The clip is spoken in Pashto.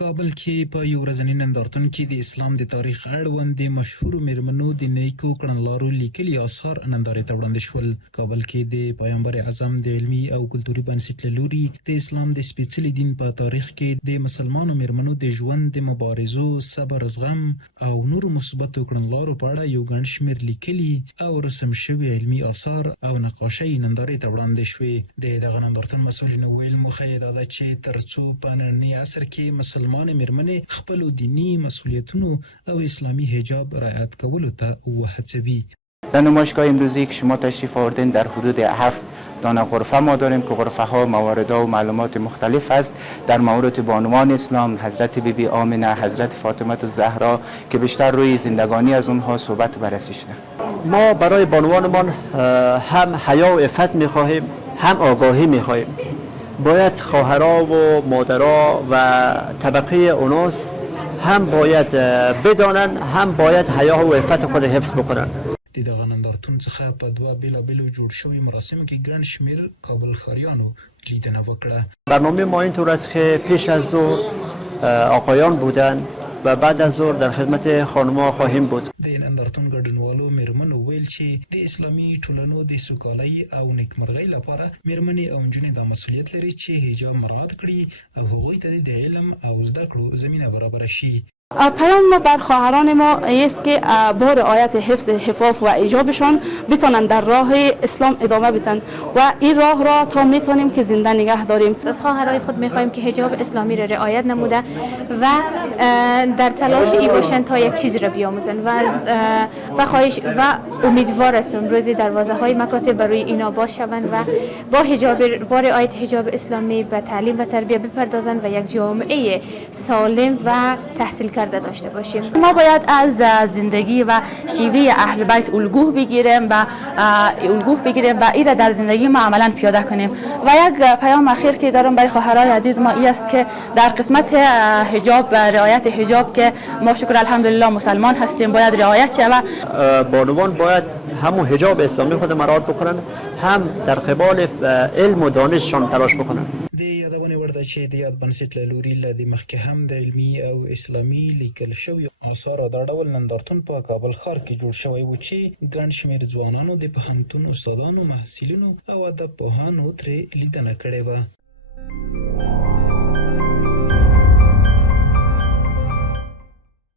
کابل کې په یو ورځني نندارتون کې د اسلام د تاریخ اړوند د مشهورو میرمنو د نیکو کړنلارو لیکلي آثار نندارې ته وړاندې شول. کابل کې د پیغمبر اعظم د علمي او کلتوري بنسټ له لوري د اسلام د سپېڅلي دین په تاریخ کې د مسلمانو میرمنو د ژوند د مبارزو، صبر، زغم او نورو مثبتو کړنلارو په اړه یو ګڼ شمېر لیکلي او رسم شوي علمي آثار او نقاشۍ نندارې ته وړاندې شوې. د دغه نندارتون مسؤلینو ویل موخه یې دا ده چې تر څو په ننني عصر کې مسلمان میرمنې خپلو دینی مسئولیتونو او اسلامی حجاب رعایت کولو ته وهڅوي. در نمایشگاه امروزی که شما تشریف آوردین در حدود 7 دانه غرفه ما داریم که غرفه ها مواردها و معلومات مختلف است در مورد بانوان اسلام، حضرت بیبی آمنه، حضرت فاطمه الزهرا که بیشتر روی زندگانی از اونها صحبت و بررسی شده. ما برای بانوانمان هم حیا و عفت می‌خواهیم، هم آگاهی می‌خواهیم. باید خواهرها و مادرها و طبقه اوناس هم باید بدانن، هم باید حیا و عفت خود حفظ بکنن. د دغه نندارتون څخه په دوه بیلابیلو جوړ شوي مراسمو کې ګڼ شمېر کابل ښاریانو لیدنه وکړه. برنامه ما اینطور است که پیش از ظهر آقایان بودن و بعد از ظهر در خدمت خانم‌ها خواهیم بود. د نندارتون ګډونوالو میرمنو ویل چې د اسلامي ټولنو د سوکالۍ او نیکمرغۍ لپاره میرمنې او نجونې دا مسؤلیت لري چې حجاب مراعات کړي او هغوی ته د علم او زده کړو زمینه برابر شي. پیام ما بر خواهران ما است که با رعایت حفظ حفاظ و ایجابشان بتونن در راه اسلام ادامه بدن و این راه را تا میتونیم که زنده نگه داریم. از خواهرای خود میخوایم که حجاب اسلامی را رعایت نموده و در تلاش ای باشند تا یک چیزی را بیاموزن و خواهش و امیدوار هستم روزی دروازه های مکاتب برای اینا باز شوند و با رعایت حجاب اسلامی به تعلیم و تربیت بپردازند و یک جامعه سالم و تحصیل کرده داشته باشیم. ما باید از زندگی و شیوه اهل بیت الگوه بگیریم و این را در زندگی ما عملا پیاده کنیم. و یک پیام اخیر که دارم برای خواهرای عزیز ما این است که در قسمت حجاب، رعایت حجاب که ما شکر الحمدلله مسلمان هستیم، باید رعایت شود. بانوان باید همون حجاب اسلامی خود مراعات بکنن، هم در قبال علم و دانششان تلاش بکنن. د یادونې وړ ده چې د یاد بنسټ له لوري له دې مخکې هم د علمي او اسلامي لیکل شوي آثارو دا ډول نندارتون په کابل ښار کې جوړ شوی و چې ګڼ شمېر ځوانانو د پوهنتون استادانو، محصلینو او ادب پوهانو ترې لیدنه کړې وه.